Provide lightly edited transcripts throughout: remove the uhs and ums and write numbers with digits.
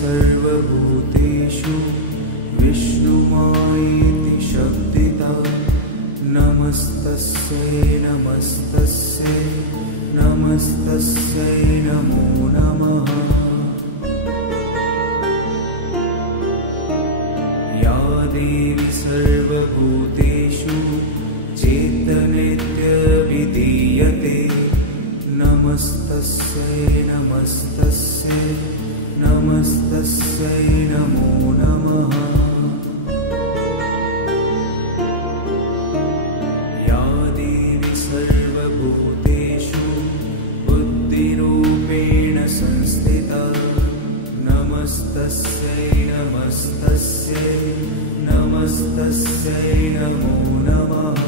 सर्वभूतेषु विष्णुमायेति शब्दिता नमस्तस्यै नमस्तस्यै नमस्तस्यै नमो नमः। या देवी सर्वभूतेषु चेतनेत्यभिधीयते नमस्तस्यै नमस्तस्यै नमस्तस्यै नमो नमः। या देवी सर्वभूतेषु बुद्धिरूपेण संस्थिता नमस्तस्यै नमस्तस्यै नमस्तस्यै नमो नमः।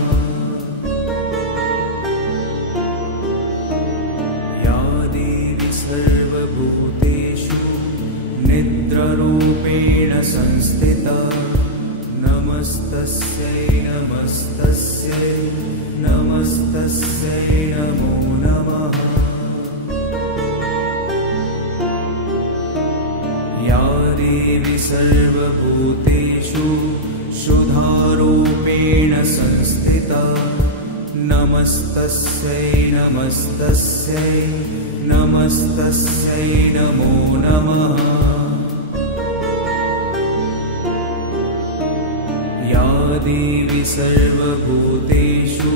या देवी सर्वभूतेषु निद्रारूपेण संस्थिता नमस्तस्यै नमस्तस्यै नमस्तस्यै नमो नमः। या देवी सर्वभूतेषु शुद्धारूपेण संस्थिता नमस्तस्यै नमस्तस्यै नमस्तस्यै नमो नमः। या देवी सर्वभूतेषु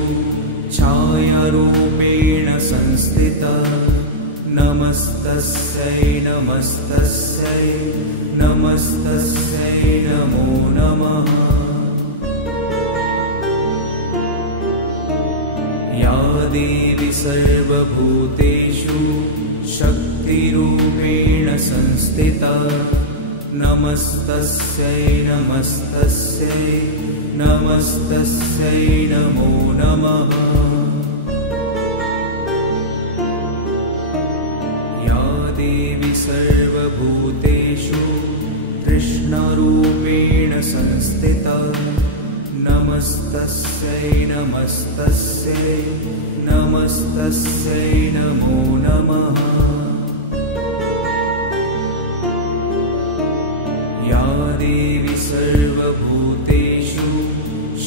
छायारूपेण संस्थिता नमस्तस्यै नमस्तस्यै नमस्तस्यै नमो नमः। या देवी सर्वभूतेषु शक्तिरूपेण संस्थिता नमस्तस्यै नमस्तस्यै नमस्तस्यै नमो नमः। या देवी सर्वभूतेषु तृष्णारूपेण संस्थिता नमस्तस्यै नमस्तस्यै नमस्तस्यै नमो नमः। या देवी सर्वभूतेषु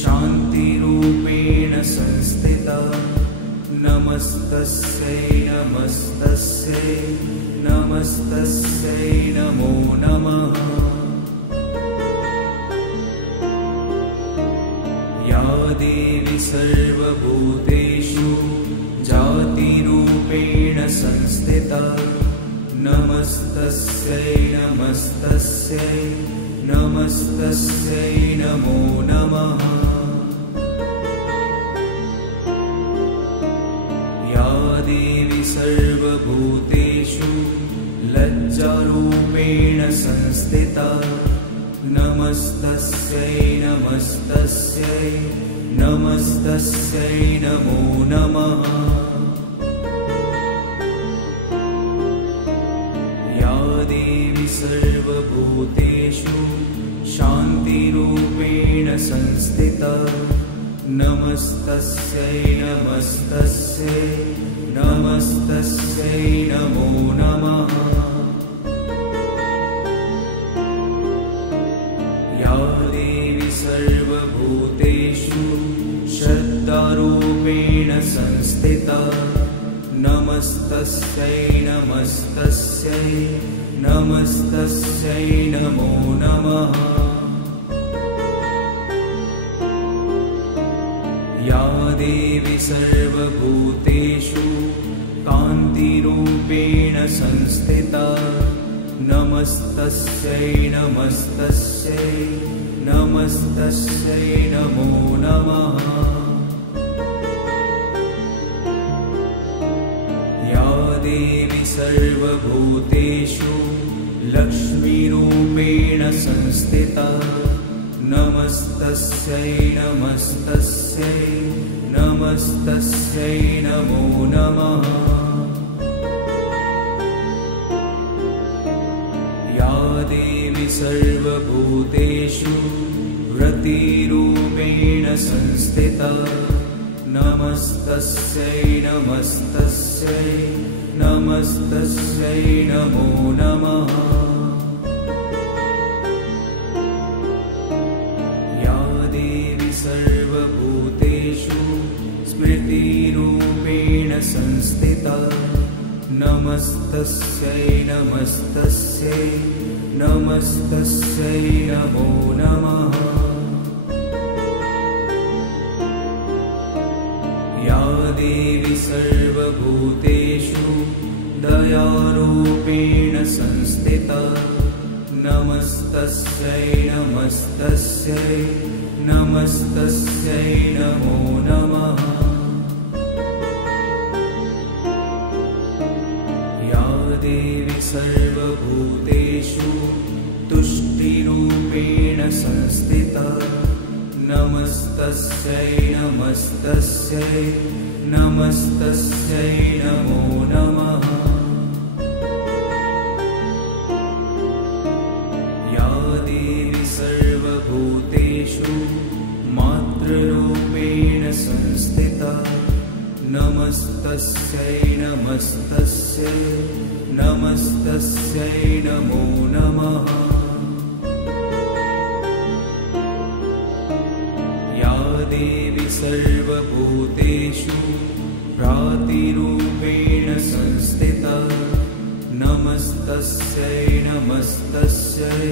शान्तिरूपेण संस्थिता नमस्तस्यै नमस्तस्यै नमस्तस्यै नमो नमः। या देवी सर्वभूतेषु जातिरूपेण संस्थिता नमस्तस्यै नमस्तस्यै नमस्तस्यै नमो नमः। या देवी सर्वभूतेषु लज्जारूपेण संस्थिता नमस्तस्यै नमस्तस्यै नमस्तस्यै नमो नमः। या देवी सर्वभूतेषु शान्तिरूपेण संस्थिता नमस्तस्यै नमस्तस्यै नमस्तस्यै नमो नमः। या देवी सर्वभूतेषु श्रद्धारूपेण संस्थिता नमस्तस्यै नमस्तस्यै नमस्तस्यै नमो नमः। या देवी सर्वभूतेषु कान्तिरूपेण संस्थिता नमस्तस्यै नमस्तस्यै नमस्तस्यै नमो नमः। या देवी सर्वभूतेषु लक्ष्मीरूपेण संस्थिता नमस्तस्यै नमस्तस्यै नमस्तस्यै नमो नमः। या देवी सर्वभूतेषु व्रतिरूपेण संस्थिता नमस्तस्यै नमस्तस्यै नमस्तस्यै नमो नमः। स्मृतिरूपेण संस्थिता नमस्तस्यै नमस्तस्यै नमस्तस्यै नमो नमः। या देवी सर्वभूतेषु दयारूपेण संस्थिता नमस्तस्यै नमस्तस्यै नमस्तस्यै नमो नमः। या देवी सर्वभूतेषु तुष्टिरूपेण संस्थिता नमस्तस्यै नमस्तस्यै नमस्तस्यै नमो नमः। या देवी सर्वभूतेषु मातृरूपेण संस्थिता नमस्तस्यै नमस्तस्यै नमस्तस्यै नमो नमः। या देवी सर्वभूतेषु भ्रातृरूपेण संस्थिता नमस्तस्यै नमस्तस्यै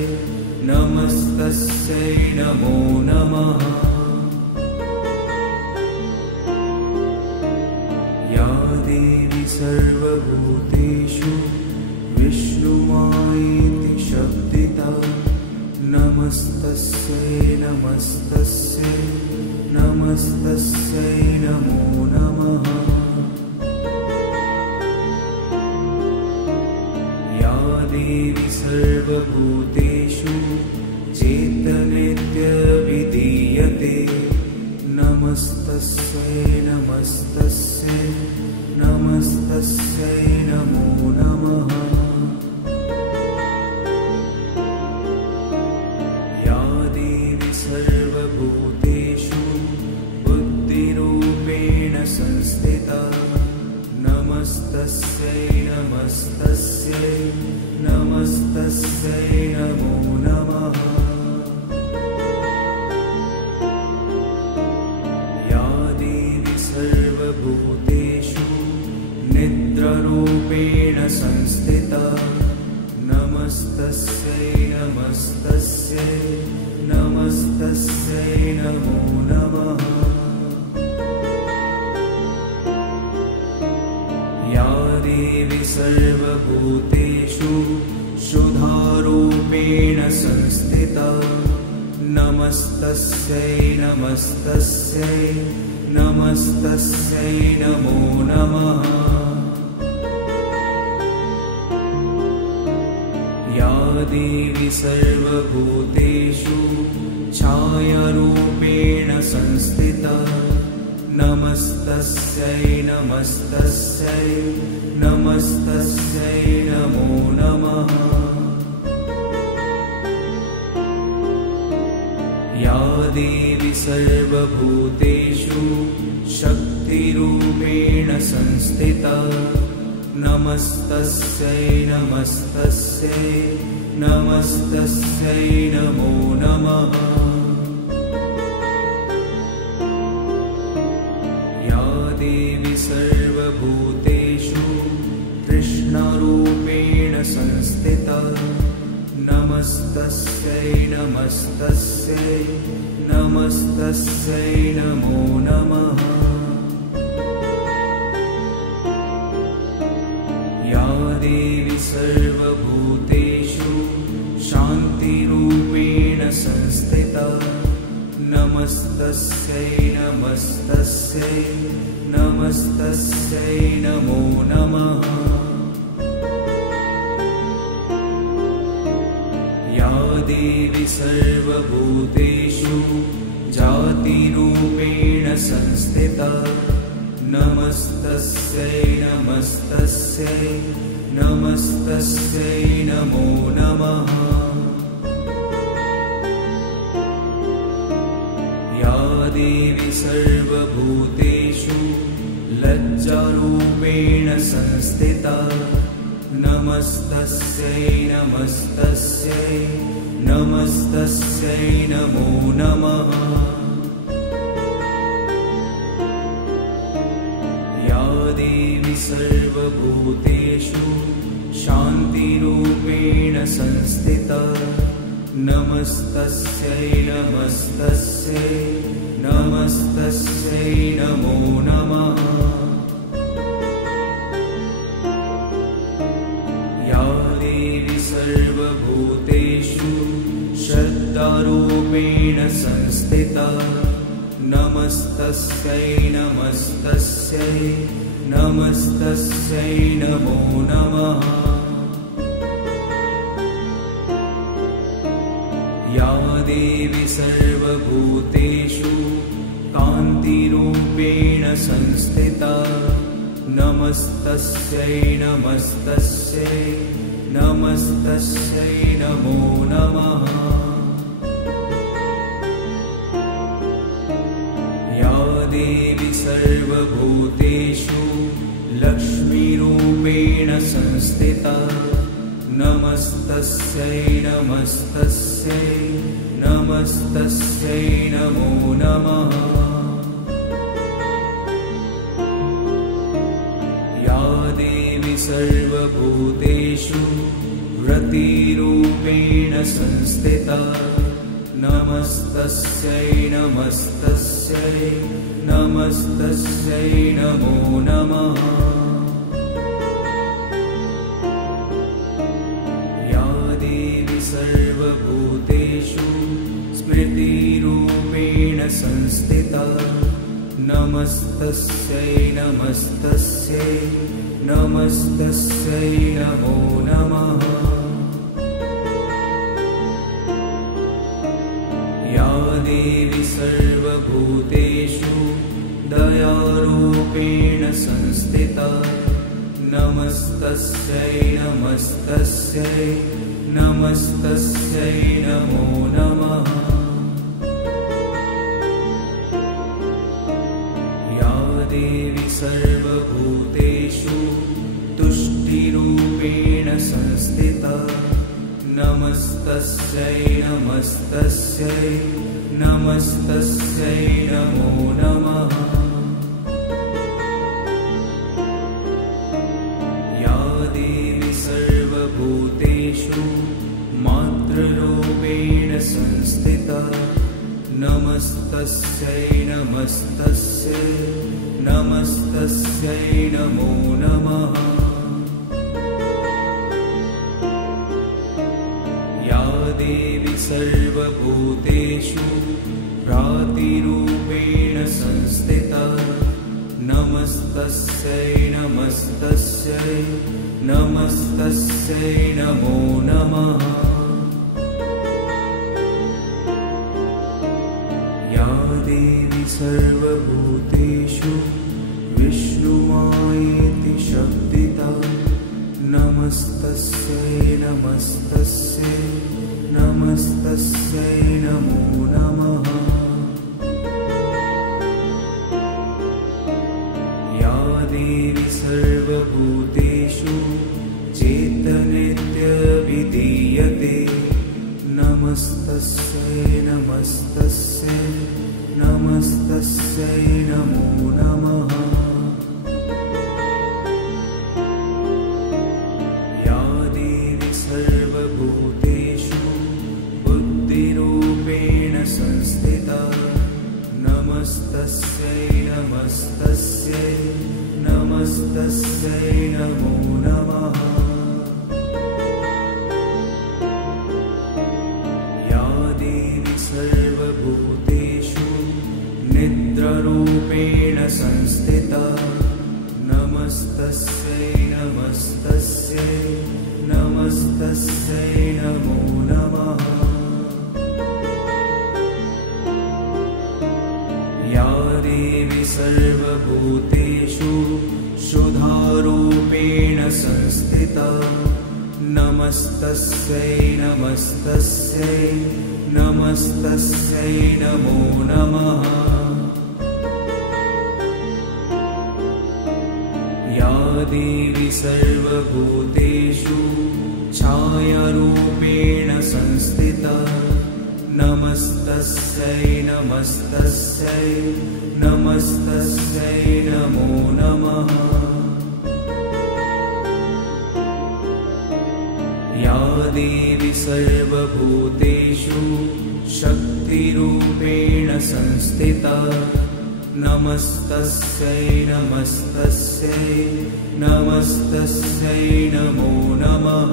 नमस्तस्यै नमो नमः। या देवी सर्वभूतेषु विष्णुमायेति शब्दिता नमस्तस्यै नमस्तस्यै नमस्तस्यै नमो नमः। या देवी सर्वभूतेषु चेतनेत्यभिधीयते नमस्तस्यै नमस्तस्यै नमस्तस्यै नमो नमः। या देवी सर्वभूतेषु बुद्धिरूपेण संस्थिता नमस्तस्यै नमस्तस्यै नमस्तस्यै नमो नमः। या देवी सर्वभूतेषु निद्रारूपेण संस्थिता नमस्तस्यै नमस्तस्यै नमस्तस्यै नमो नमः। या देवी सर्वभूतेषु शुद्धारूपेण संस्थिता नमस्तस्यै नमस्तस्यै नमस्तस्यै नमो नमः। या देवी सर्वभूतेषु छायारूपेण संस्थिता नमस्तस्यै नमस्तस्यै नमस्तस्यै नमो नमः। या देवी सर्वभूतेषु शक्तिरूपेण संस्थिता नमस्तस्यै नमस्तस्यै नमस्तस्यै नमो नमः। या देवी सर्वभूतेषु कृष्णरूपेण संस्थिता नमस्तस्यै नमस्तस्यै नमस्तस्यै नमो नमः। या देवी सर्वभूतेषु शान्तिरूपेण संस्थिता नमस्तस्यै नमस्तस्यै नमस्तस्यै नमो नमः। या देवी सर्वभूतेषु जातिरूपेण संस्थिता नमस्तस्यै नमस्तस्यै नमस्तस्यै नमो नमः। या देवी सर्वभूतेषु लज्जारूपेण संस्थिता नमस्तस्यै नमस्तस्यै नमस्तस्यै नमो नमः। देवी सर्वभूतेषु शान्तिरूपेण संस्थिता नमस्तस्यै नमस्तस्यै नमस्तस्यै नमो नमः। या देवी सर्वभूतेषु श्रद्धारूपेण संस्थिता नमस्तस्यै नमस्तस्यै नमस्तस्यै नमो नमः। या देवी सर्वभूतेषु कान्तिरूपेण संस्थिता नमस्तस्यै नमस्तस्यै नमस्तस्यै नमो नमः। या देवी सर्वभूतेषु लक्ष्मीरूपेण संस्थिता नमस्तस्यै नमस्तस्यै नमस्तस्यै नमो नमः। या देवी सर्वभूतेषु रतिरूपेण संस्थिता नमस्तस्यै नमस्तस्यै नमस्तस्यै नमो नमः। या देवी सर्वभूतेषु स्मृतिरूपेण संस्थिता नमस्तस्यै नमस्तस्यै नमस्तस्यै नमो नमः। या देवी सर्वभूतेषु दयारूपेण संस्थिता नमस्तस्यै नमस्तस्यै नमस्तस्यै नमो नमः। या देवी सर्वभूतेषु तुष्टिरूपेण संस्थिता नमस्तस्यै नमस्तस्यै नमस्तस्यै नमो नमः। या देवी सर्वभूतेषु मातृरूपेण संस्थिता नमस्तस्यै नमस्तस्यै नमस्तस्यै नमो नमः। या देवी सर्वभूतेषु भ्रातृरूपेण संस्थिता नमस्तस्यै नमस्तस्यै नमस्तस्यै नमो नमः। या देवी सर्वभूतेषु विष्णुमायेति शब्दिता नमस्तस्यै नमस्तस्यै नमस्तस्यै नमो नमः। या देवी सर्वभूतेषु चेतनेत्यभिधीयते नमस्तस्यै नमस्तस्यै नमस्तस्यै नमो नमः। या देवी सर्वभूतेषु बुद्धिरूपेण संस्थिता नमस्तस्यै नमस्तस्यै नमस्तस्यै नमो नमः। या देवी सर्वभूतेषु निद्रारूपेण संस्थिता नमस्तस्यै नमस्तस्यै नमस्तस्यै नमो नमः। या देवी सर्वभूतेषु सुधारूपेण संस्थिता नमस्तस्यै नमस्तस्यै नमस्तस्यै नमो नमः। या देवी सर्वभूतेषु छायारूपेण संस्थिता नमस्तस्यै नमस्तस्यै नमस्तस्यै नमो नमः। देवी सर्वभूतेषु शक्तिरूपेण संस्थिता नमस्तस्यै नमस्तस्यै नमस्तस्यै नमो नमः।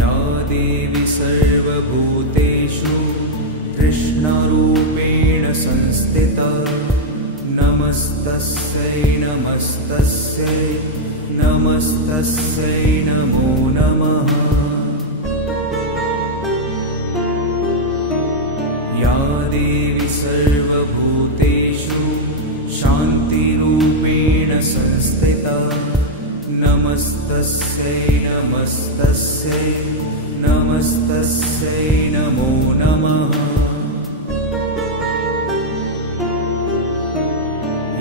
या देवी सर्वभूतेषु कृष्णरूपेण संस्थिता नमस्तस्यै नमस्तस्यै नमस्तस्यै नमो नमः। या देवी सर्वभूतेषु शान्तिरूपेण संस्थिता नमस्तस्यै नमस्तस्यै नमस्तस्यै नमो नमः।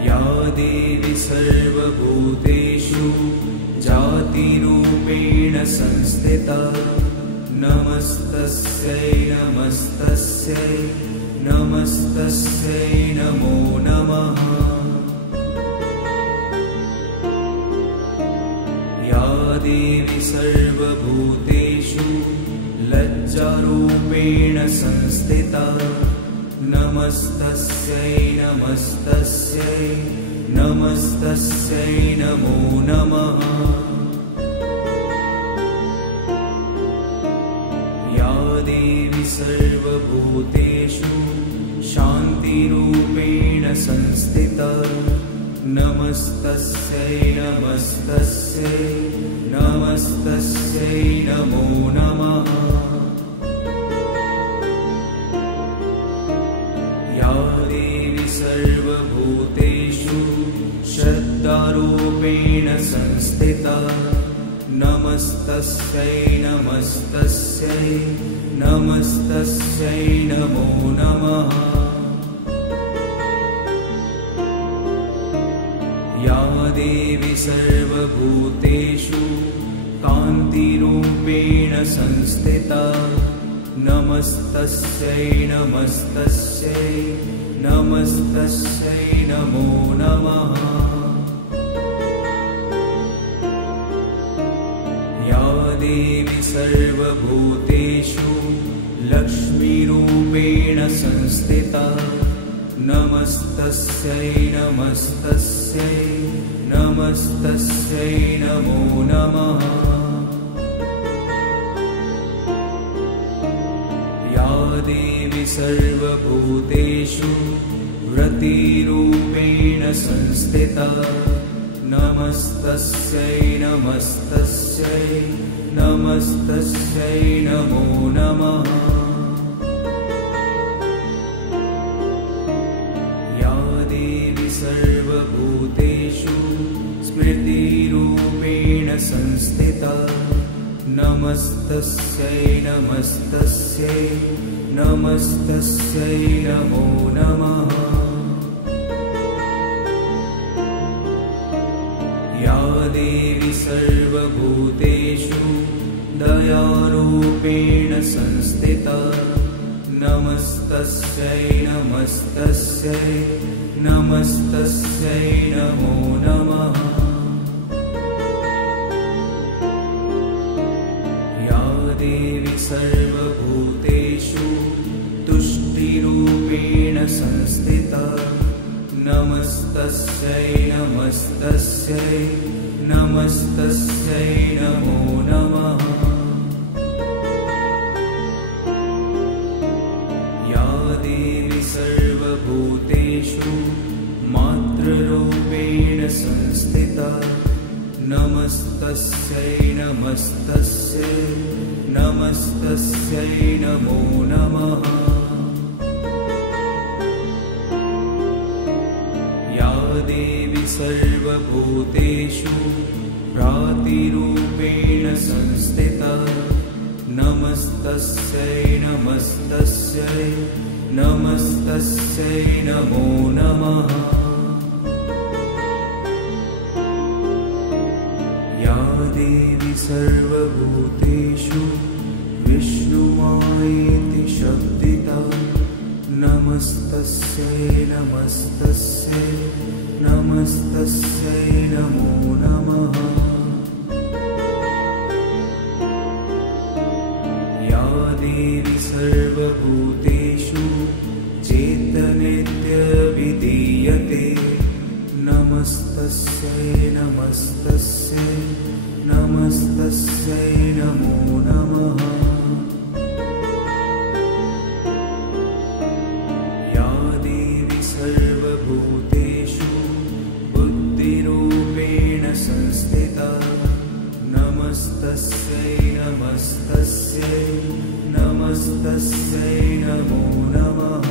या देवी सर्वभूतेषु जातिरूपेण संस्थिता नमस्तस्यै नमस्तस्यै नमस्तस्यै नमो नमः। या देवी सर्वभूतेषु लज्जारूपेण संस्थिता नमस्तस्यै नमस्तस्यै नमस्तस्यै नमो नमः। या देवी सर्वभूतेषु शान्तिरूपेण संस्थिता नमस्तस्यै नमस्तस्यै नमस्तस्यै नमो नमः। या देवी सर्वभूतेषु श्रद्धारूपेण संस्थिता नमस्तस्यै नमस्तस्यै नमस्तस्यै नमो नमः। या देवी सर्वभूतेषु कान्तिरूपेण संस्थिता नमस्तस्यै नमस्तस्यै नमस्तस्यै नमो नमः। या देवी सर्वभूतेषु लक्ष्मीरूपेण संस्थिता नमस्तस्यै नमस्तस्यै नमस्तस्यै नमो नमः। या देवी सर्वभूतेषु व्रतिरूपेण संस्थिता नमस्तस्यै नमस्तस्यै नमस्तस्यै नमो नमः। या देवी सर्वभूतेषु स्मृतिरूपेण संस्थिता नमस्तस्यै नमस्तस्यै नमस्तस्यै नमो नमः। या देवी सर्वभूतेषु दयारूपेण संस्थिता नमस्तस्यै नमस्तस्यै नमस्तस्यै नमो नमः। या देवी सर्वभूतेषु तुष्टिरूपेण संस्थिता नमस्तस्यै नमस्तस्यै नमस्तस्यै नमो नमः। या देवी सर्वभूतेषु मातृरूपेण संस्थिता नमस्तस्यै नमस्तस्यै नमस्तस्यै नमो नमः। या देवी सर्वभूतेषु भ्रातृरूपेण संस्थिता नमस्तस्यै नमस्तस्यै नमस्तस्यै नमो नमः। या देवी सर्वभूतेषु विष्णुमायेति शब्दिता नमस्तस्यै नमस्तस्यै नमस्तस्यै नमो नमः। सर्वभूतेषु चेतनेत्यभिधीयते नमस्तस्यै नमस्तस्यै नमस्तस्यै नमो नमः। या देवी सर्वभूतेषु बुद्धिरूपेण संस्थिता नमस्तस्यै नमस्तस्यै नमस्तस्यै नमो नमः।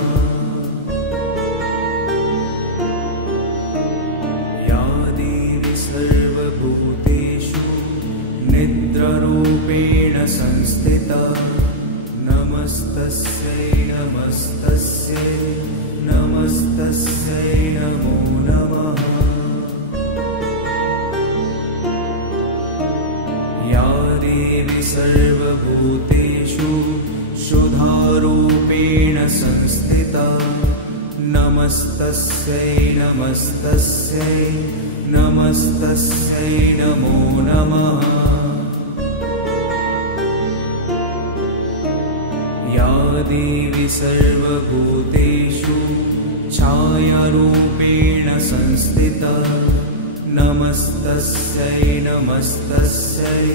या देवी सर्वभूतेषु निद्रारूपेण संस्थिता नमस्तस्यै नमस्तस्यै नमस्तस्यै नमो नमः। या देवी सर्वभूतेषु शुद्धारूपेण संस्थिता नमस्तस्यै नमस्तस्यै नमस्तस्यै नमो नमः। या देवी सर्वभूतेषु छायारूपेण संस्थिता नमस्तस्यै नमस्तस्यै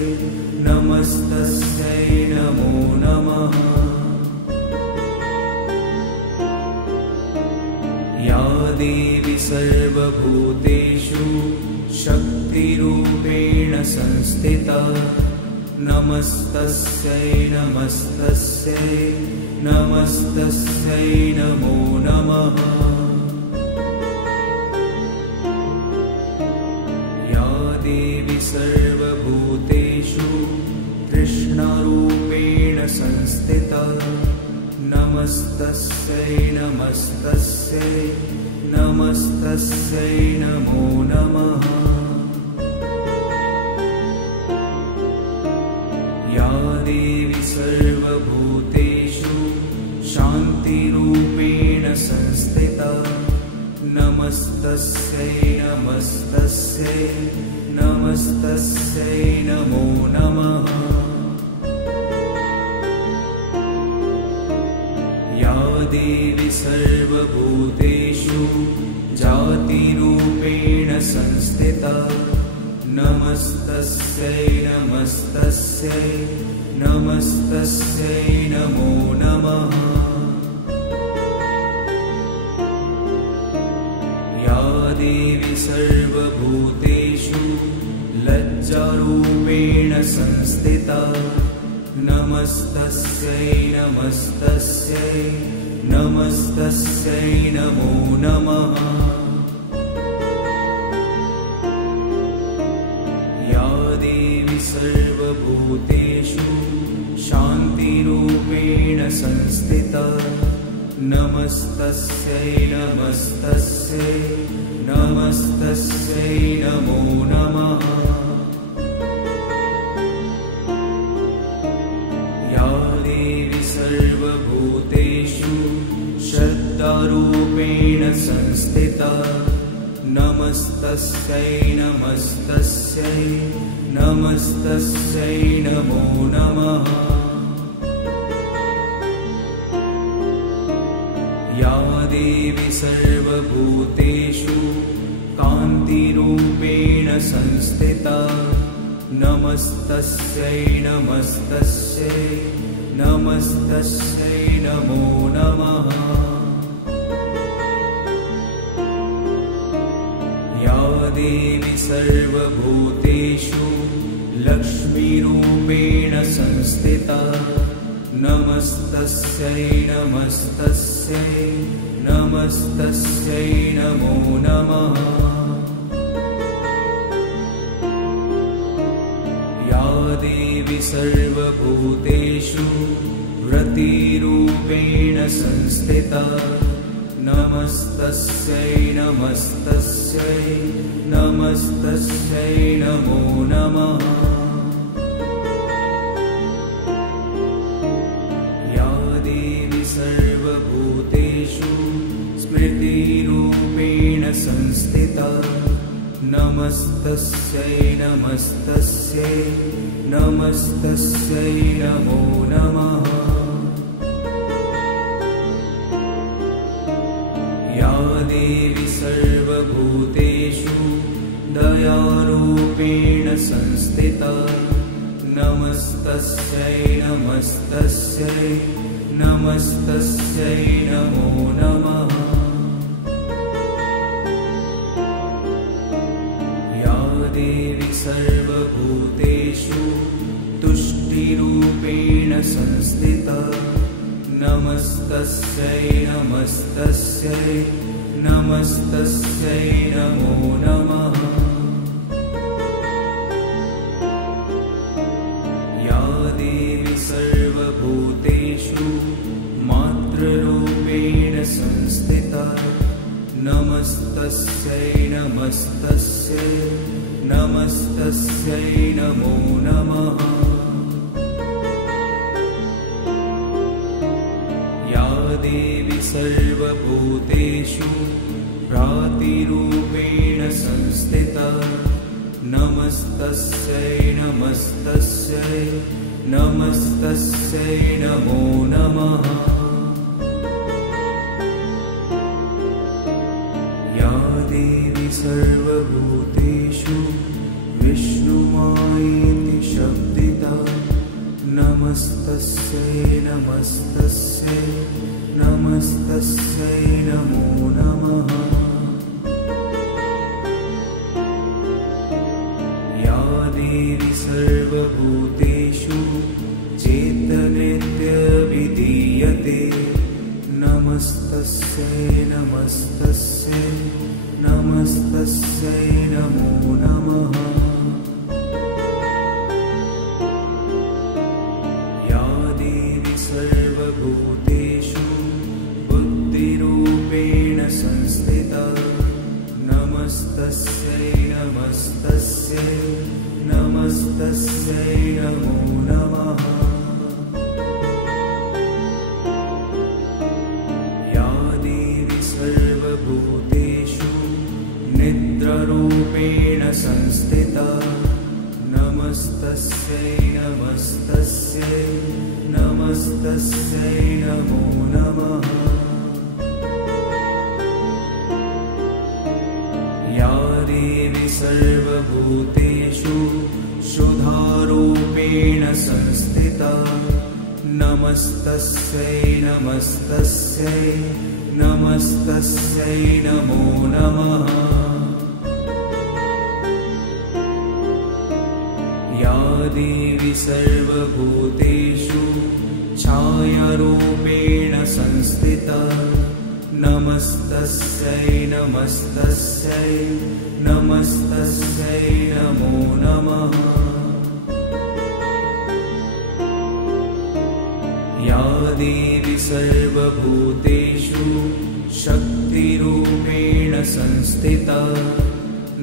नमस्तस्यै नमो नमः। या देवी सर्वभूतेषु शक्तिरूपेण संस्थिता नमस्तस्यै नमस्तस्यै नमस्तस्यै नमो नमः। या देवी सर्वभूतेषु तृष्णारूपेण संस्थिता नमस्तस्यै नमस्तस्यै नमस्तस्यै नमो नमः। या देवी सर्वभूतेषु शान्तिरूपेण संस्थिता नमस्तस्यै नमस्तस्यै नमस्तस्यै नमो नमः। या देवी सर्वभूतेषु जातिरूपेण संस्थिता नमस्तस्यै नमस्तस्यै नमस्तस्यै नमो नमः। या देवी सर्वभूतेषु लज्जारूपेण संस्थिता नमस्तस्यै नमस्तस्यै नमस्तस्यै नमो नमः। या देवी सर्वभूतेषु शान्तिरूपेण संस्थिता नमस्तस्यै नमस्तस्यै नमस्तस्यै नमो नमः। या देवी सर्वभूतेषु श्रद्धारूपेण संस्थिता नमस्तस्यै नमस्तस्यै नमस्तस्यै नमो नमः। या देवी सर्वभूतेषु कान्तिरूपेण संस्थिता नमस्तस्यै नमस्तस्यै नमस्तस्यै नमो नमः। या देवी सर्वभूतेषु लक्ष्मीरूपेण संस्थिता नमस्तस्यै नमस्तस्यै नमस्तस्यै नमो नमः। या देवी सर्वभूतेषु रतिरूपेण संस्थिता नमस्तस्यै नमस्तस्यै नमस्तस्यै नमो नमः। या देवी सर्वभूतेषु स्मृतिरूपेण संस्थिता नमस्तस्यै नमस्तस्यै नमस्तस्यै नमो नमः। या देवी सर्वभूतेषु दयारूपेण संस्थिता नमस्तस्यै नमस्तस्यै नमस्तस्यै नमो नमः। या देवी सर्वभूतेषु तुष्टिरूपेण संस्थिता नमस्तस्यै नमस्तस्यै नमस्तस्यै नमो नमः। या देवी सर्वभूतेषु मातृरूपेण संस्थिता नमस्तस्यै नमस्तस्यै नमस्तस्यै नमो नमः। या देवी सर्वभूतेषु प्रातिरूपेण संस्थिता नमस्तस्यै नमस्तस्यै नमस्तस्यै नमो नमः। या देवी सर्वभूतेषु विष्णुमायेति शब्दिता नमस्तस्यै नमस्तस्यै नमस्तस्यै नमो नमः। या देवी सर्वभूतेषु चेतनेत्यभिधीयते नमस्तस्यै नमस्तस्यै नमस्तस्यै नमो नमः। या देवी सर्वभूतेषु बुद्धिरूपेण संस्थिता नमस्तस्यै नमस्तस्यै नमस्तस्यै नमो नमः। या देवी सर्वभूतेषु निद्रारूपेण संस्थिता नमस्तस्यै नमस्तस्यै नमस्तस्यै नमो नमः। या देवी सर्वभूतेषु शुद्धारूपेण संस्थिता नमस्तस्यै नमस्तस्यै नमस्तस्यै नमो नमः। या देवी सर्वभूतेषु छायारूपेण संस्थिता नमस्तस्यै नमस्तस्यै नमस्तस्यै नमो नमः। या देवी सर्वभूतेषु शक्तिरूपेण संस्थिता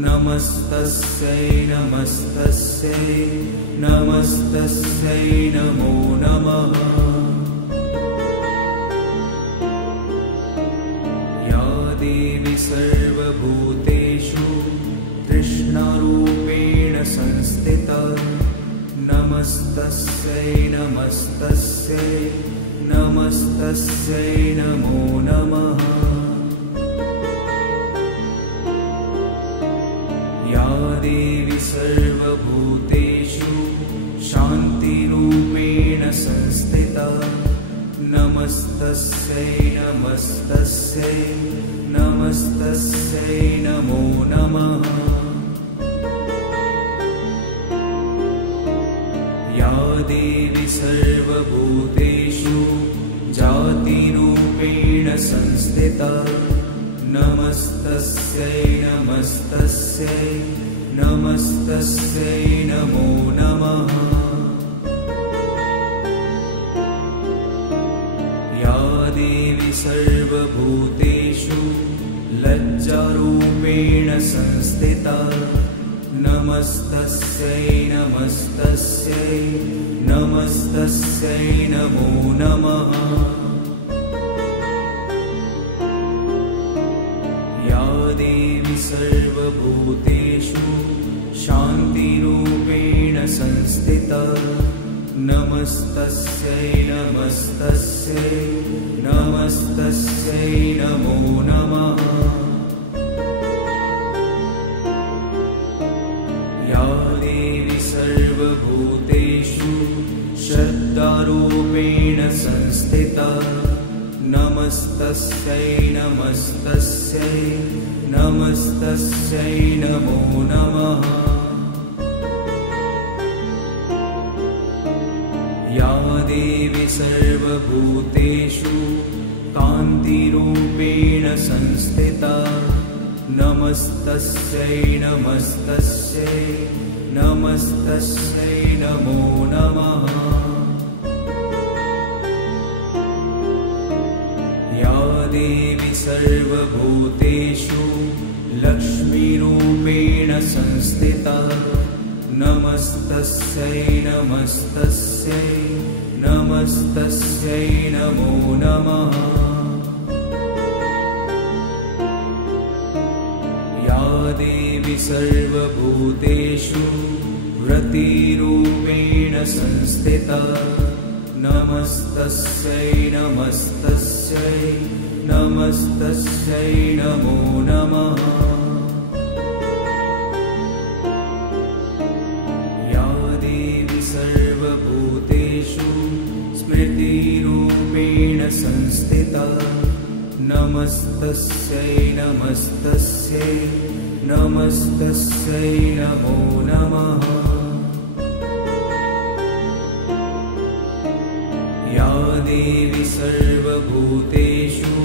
नमस्तस्यै नमस्तस्यै नमस्तस्यै नमो नमः। या देवी सर्वभूतेषु तृष्णारूपेण संस्थिता नमस्तस्यै नमस्तस्यै नमस्तस्यै नमो नमः। या देवी सर्वभूतेषु शान्तिरूपेण संस्थिता नमस्तस्यै नमस्तस्यै नमस्तस्यै नमो नमः। या देवी सर्वभूतेषु जातिरूपेण संस्थिता नमस्तस्यै नमस्तस्यै नमस्तस्यै नमो नमः। या देवी सर्वभूतेषु लज्जारूपेण संस्थिता नमस्तस्यै नमस्तस्यै नमस्तस्यै नमो नमः। या देवी सर्वभूतेषु शान्तिरूपेण संस्थिता नमस्तस्यै नमस्तस्यै नमस्तस्यै नमो नमः। या देवी सर्वभूतेषु श्रद्धारूपेण संस्थिता नमस्तस्यै नमस्तस्यै नमस्तस्यै नमो नमः। या देवी सर्वभूतेषु कान्तिरूपेण संस्थिता नमस्तस्यै नमस्तस्यै नमस्तस्यै नमो नमः। या देवी सर्वभूतेषु लक्ष्मीरूपेण संस्थिता नमस्तस्यै नमस्तस्यै नमस्तस्यै नमो नमः। या देवी सर्वभूतेषु व्रतिरूपेण संस्थिता नमस्तस्यै नमस्तस्यै नमस्तस्यै नमो नमः। या देवी सर्वभूतेषु स्मृतिरूपेण संस्थिता नमस्तस्यै नमस्तस्यै नमस्तस्यै नमो नमः। या देवी सर्वभूतेषु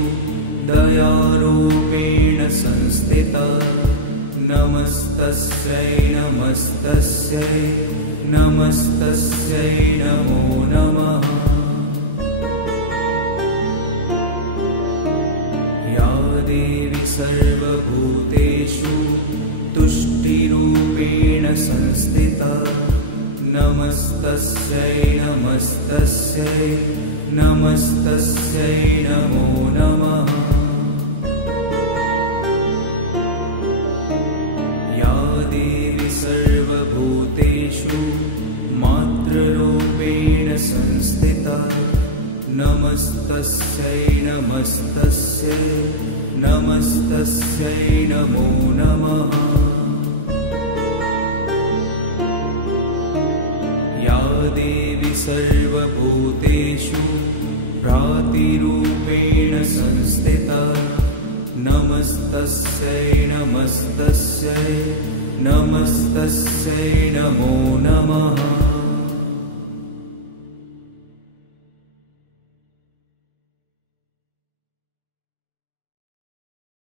दयारूपेण संस्थिता नमस्तस्यै नमस्तस्यै नमस्तस्यै नमो नमः। या देवी सर्वभूतेषु तुष्टिरूपेण संस्थिता नमस्तस्यै नमस्तस्यै नमस्तस्यै नमो नमः। या देवी सर्वभूतेषु मातृरूपेण संस्थिता नमस्तस्यै नमस्तस्यै नमस्तस्यै नमो नमः। या देवी सर्वभूतेषु भ्रातृरूपेण संस्थिता नमस्तस्यै नमस्तस्यै नमस्तस्यै नमो नमः।